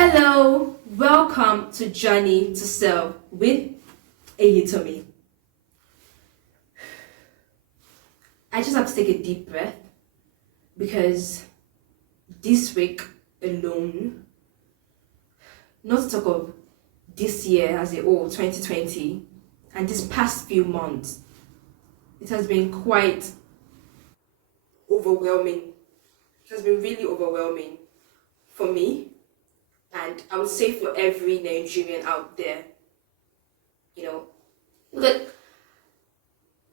Hello, welcome to Journey to Self with Eyitomi. I just have to take a deep breath because this week alone, not to talk of this year as a whole, 2020, and this past few months, it has been quite overwhelming. It has been really overwhelming for me, and I would say for every Nigerian out there. Look,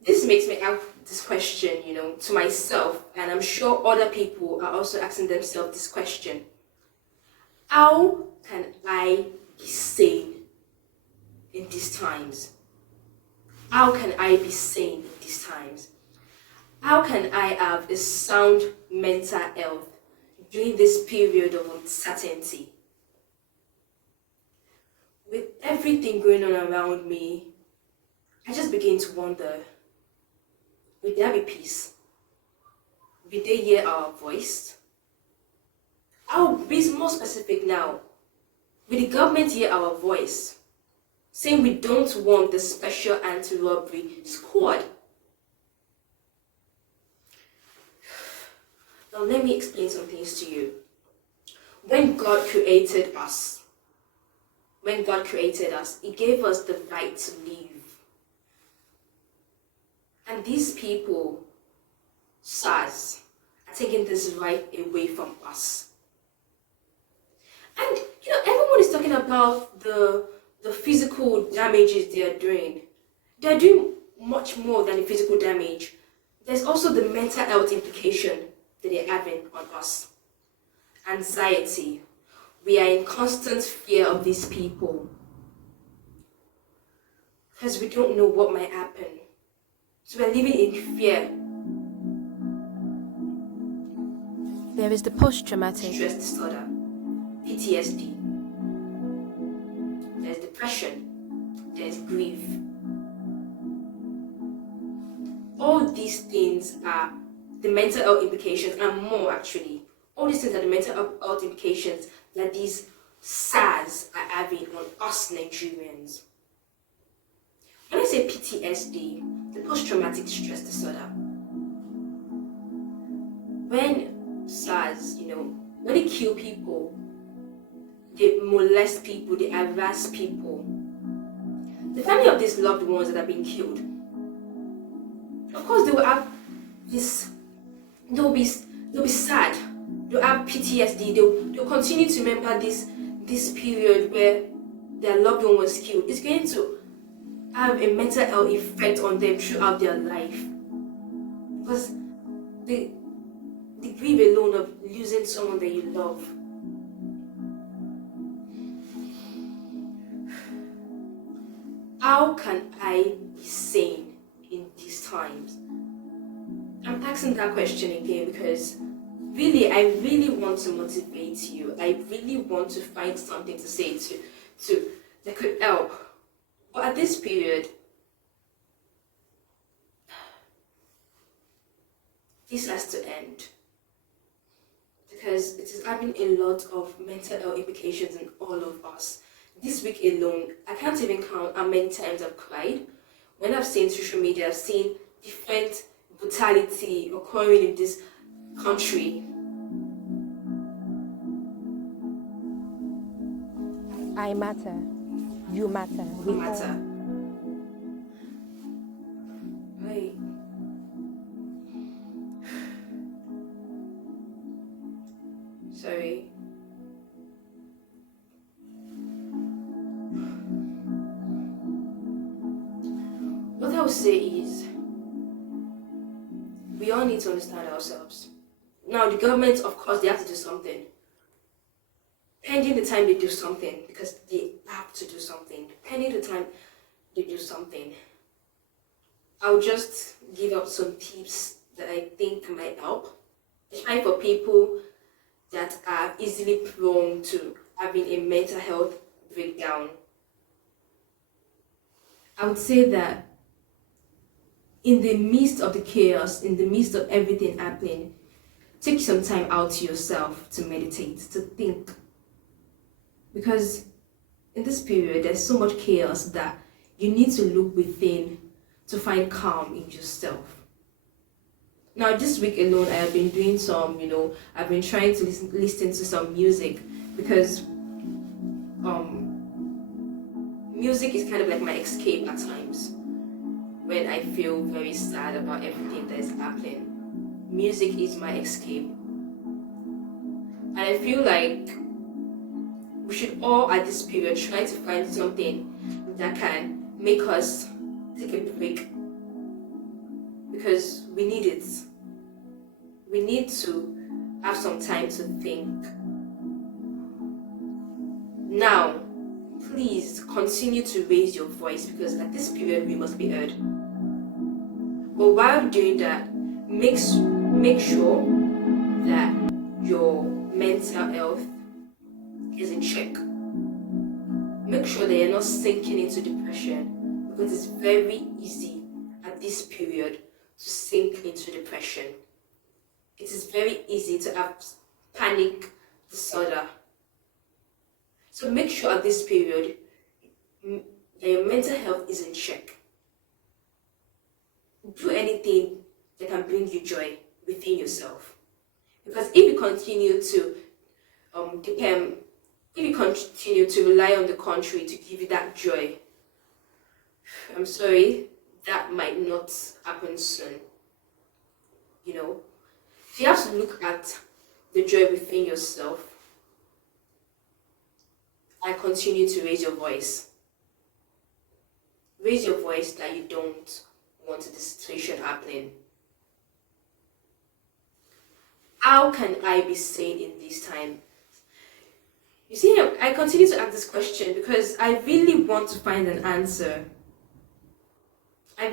this makes me ask this question, to myself, and I'm sure other people are also asking themselves this question. How can I be sane in these times? How can I be sane in these times? How can I have a sound mental health during this period of uncertainty? With everything going on around me, I just begin to wonder, will there be peace? Will they hear our voice? I'll be more specific now. Will the government hear our voice? Saying we don't want the special anti-robbery squad. Now let me explain some things to you. When God created us, He gave us the right to live. And these people, Sars, are taking this right away from us. And everyone is talking about the physical damages they are doing. They are doing much more than the physical damage. There's also the mental health implication that they're having on us. Anxiety. We are in constant fear of these people because we don't know what might happen. So we're living in fear. There is the post-traumatic stress disorder, PTSD. There's depression. There's grief. All these things are the mental health implications, and more actually. All these things are the mental health implications that these SARS are having on us Nigerians. When I say PTSD, the post-traumatic stress disorder, when SARS, when they kill people, they molest people, they harass people, the family of these loved ones that are being killed, of course they will have this, they'll be sad. They'll have PTSD. They'll continue to remember this period where their loved one was killed. It's going to have a mental health effect on them throughout their life. Because the grief alone of losing someone that you love. How can I be sane in these times? I'm asking that question again because I really want to motivate you. I really want to find something to say to that could help. But at this period, this has to end because it is having a lot of mental health implications in all of us. This week alone, I can't even count how many times I've cried. When I've seen social media, I've seen different brutality occurring in this country. I matter. You matter. We matter. Right. Sorry. What I would say is, we all need to understand ourselves. Now, the government, of course, they have to do something. Pending the time they do something, because they have to do something. Pending the time they do something, I'll just give out some tips that I think might help, especially for people that are easily prone to having a mental health breakdown. I would say that in the midst of the chaos, in the midst of everything happening, take some time out to yourself to meditate, to think. Because in this period, there's so much chaos that you need to look within to find calm in yourself. Now, this week alone, I have been doing some, I've been trying to listen to some music because music is kind of like my escape at times when I feel very sad about everything that is happening. Music is my escape. And I feel like we should all at this period try to find something that can make us take a break, because we need it. We need to have some time to think. Now, please continue to raise your voice, because at this period we must be heard. But while doing that, make sure that your mental health is in check. Make sure that you're not sinking into depression, because it's very easy at this period to sink into depression. It is very easy to have panic disorder. So make sure at this period that your mental health is in check. Do anything that can bring you joy within yourself. Because if you continue to rely on the country to give you that joy, I'm sorry, that might not happen soon. So you have to look at the joy within yourself and continue to raise your voice. Raise your voice that you don't want this situation happening. How can I be sane in this time? You see, I continue to ask this question because I really want to find an answer. And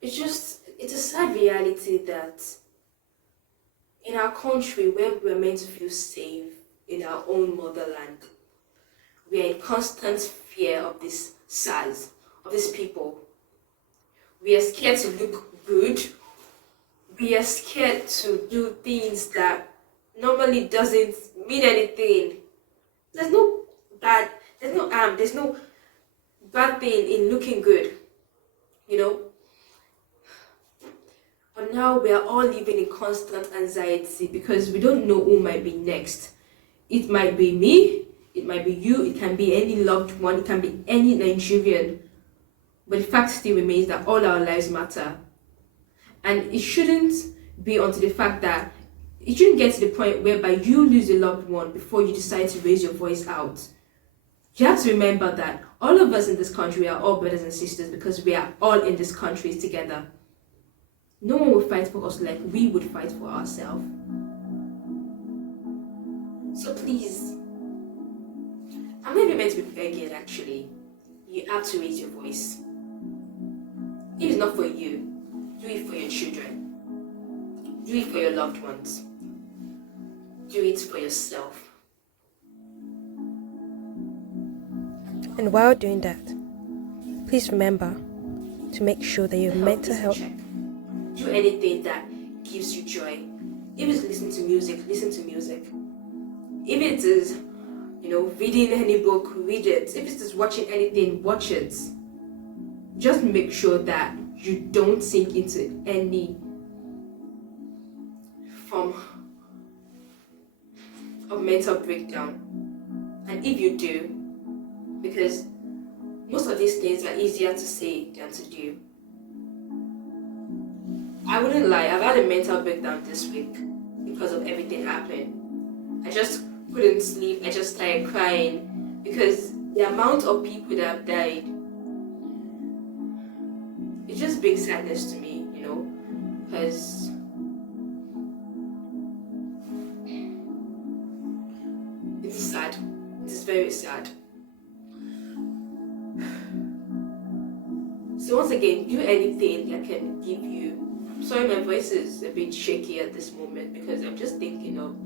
it's a sad reality that in our country where we're meant to feel safe, in our own motherland, we are in constant fear of this Sars, of these people. We are scared to look good. We are scared to do things that normally doesn't mean anything. There's no bad thing in looking good, But now we are all living in constant anxiety because we don't know who might be next. It might be me, it might be you, it can be any loved one, it can be any Nigerian. But the fact still remains that all our lives matter. And it shouldn't be until the fact that it shouldn't get to the point whereby you lose a loved one before you decide to raise your voice out. You have to remember that all of us in this country are all brothers and sisters because we are all in this country together. No one will fight for us like we would fight for ourselves. So please, I'm not even meant to be begging actually. You have to raise your voice. If it's not for you, do it for your children. Do it for your loved ones. Do it for yourself. And while doing that, please remember to make sure that your mental health. Do anything that gives you joy. If it's listening to music, listen to music. If it is, reading any book, read it. If it is watching anything, watch it. Just make sure that you don't sink into any form of mental breakdown. And if you do, because most of these things are easier to say than to do. I wouldn't lie, I've had a mental breakdown this week because of everything happening. I just couldn't sleep, I just started crying because the amount of people that have died, it just brings sadness to me, because it's sad. It's very sad. So once again, do anything that can give you. Sorry, my voice is a bit shaky at this moment because I'm just thinking of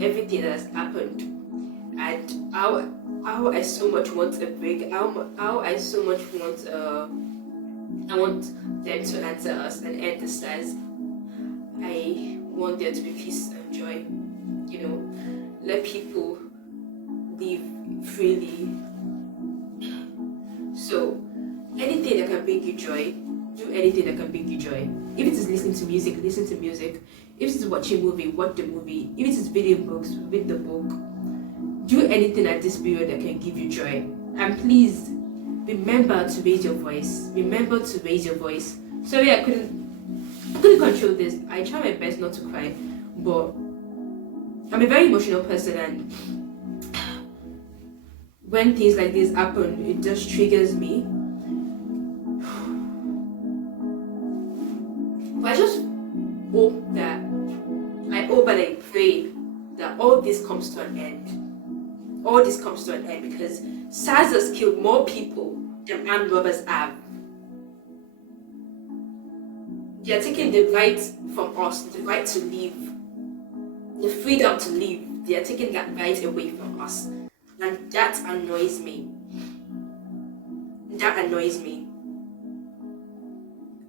everything that has happened and how I so much want a break. How I so much want I want them to answer us and end the SARS. I want there to be peace and joy. Let people live freely. So, anything that can bring you joy, do anything that can bring you joy. If it is listening to music, listen to music. If it is watching a movie, watch the movie. If it is reading books, read the book. Do anything at this period that can give you joy. And please, remember to raise your voice. Remember to raise your voice. Sorry, I couldn't control this. I try my best not to cry, but I'm a very emotional person, and when things like this happen, it just triggers me. But I just hope and I pray that all this comes to an end. All this comes to an end, because SARS has killed more people than armed robbers have. They are taking the right from us, the right to live, the freedom to live. They are taking that right away from us. And that annoys me. That annoys me.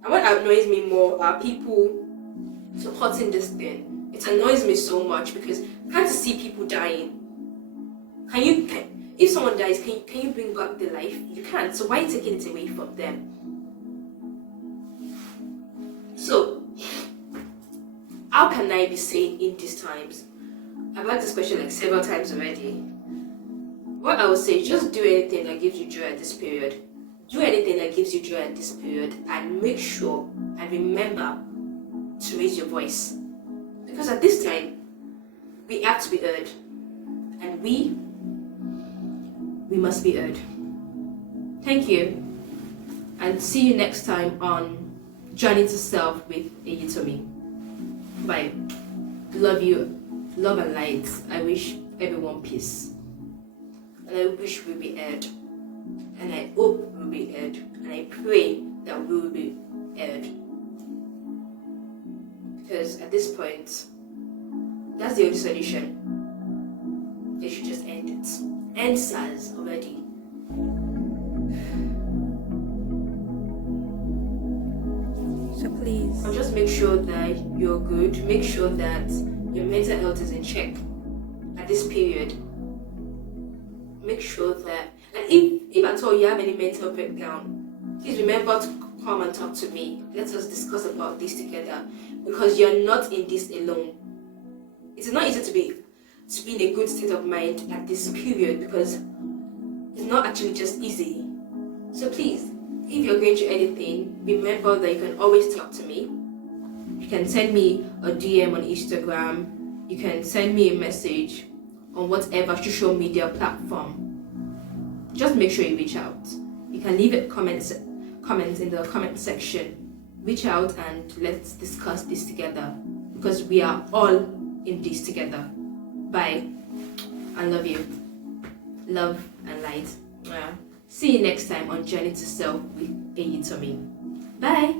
And what annoys me more are people supporting this thing. It annoys me so much because I can't see people dying. If someone dies, can you bring back their life? You can't. So why are you taking it away from them? So, how can I be sane in these times? I've had this question like several times already. What I would say, just do anything that gives you joy at this period. Do anything that gives you joy at this period, and make sure and remember to raise your voice. Because at this time, we have to be heard. And we must be heard. Thank you. And see you next time on Journey to Self with Eyitomi. Bye. Love you. Love and light. I wish everyone peace. And I wish we'll be heard. And I hope we'll be heard. And I pray that we will be heard. Because at this point, that's the only solution. They should just end it. End SARS already. So please, just make sure that you're good. Make sure that your mental health is in check at this period. Make sure that, and if at all you have any mental breakdown, please remember to come and talk to me. Let us discuss about this together, because you're not in this alone. It's not easy to be in a good state of mind at this period, because it's not actually just easy. So please, if you're going through anything, remember that you can always talk to me. You can send me a DM on Instagram. You can send me a message on whatever social media platform. Just make sure you reach out. You can leave a comment in the comment section. Reach out and let's discuss this together, because we are all in this together. Bye. I love you. Love and light. See you next time on Journey to Self with Eyitomi. Bye.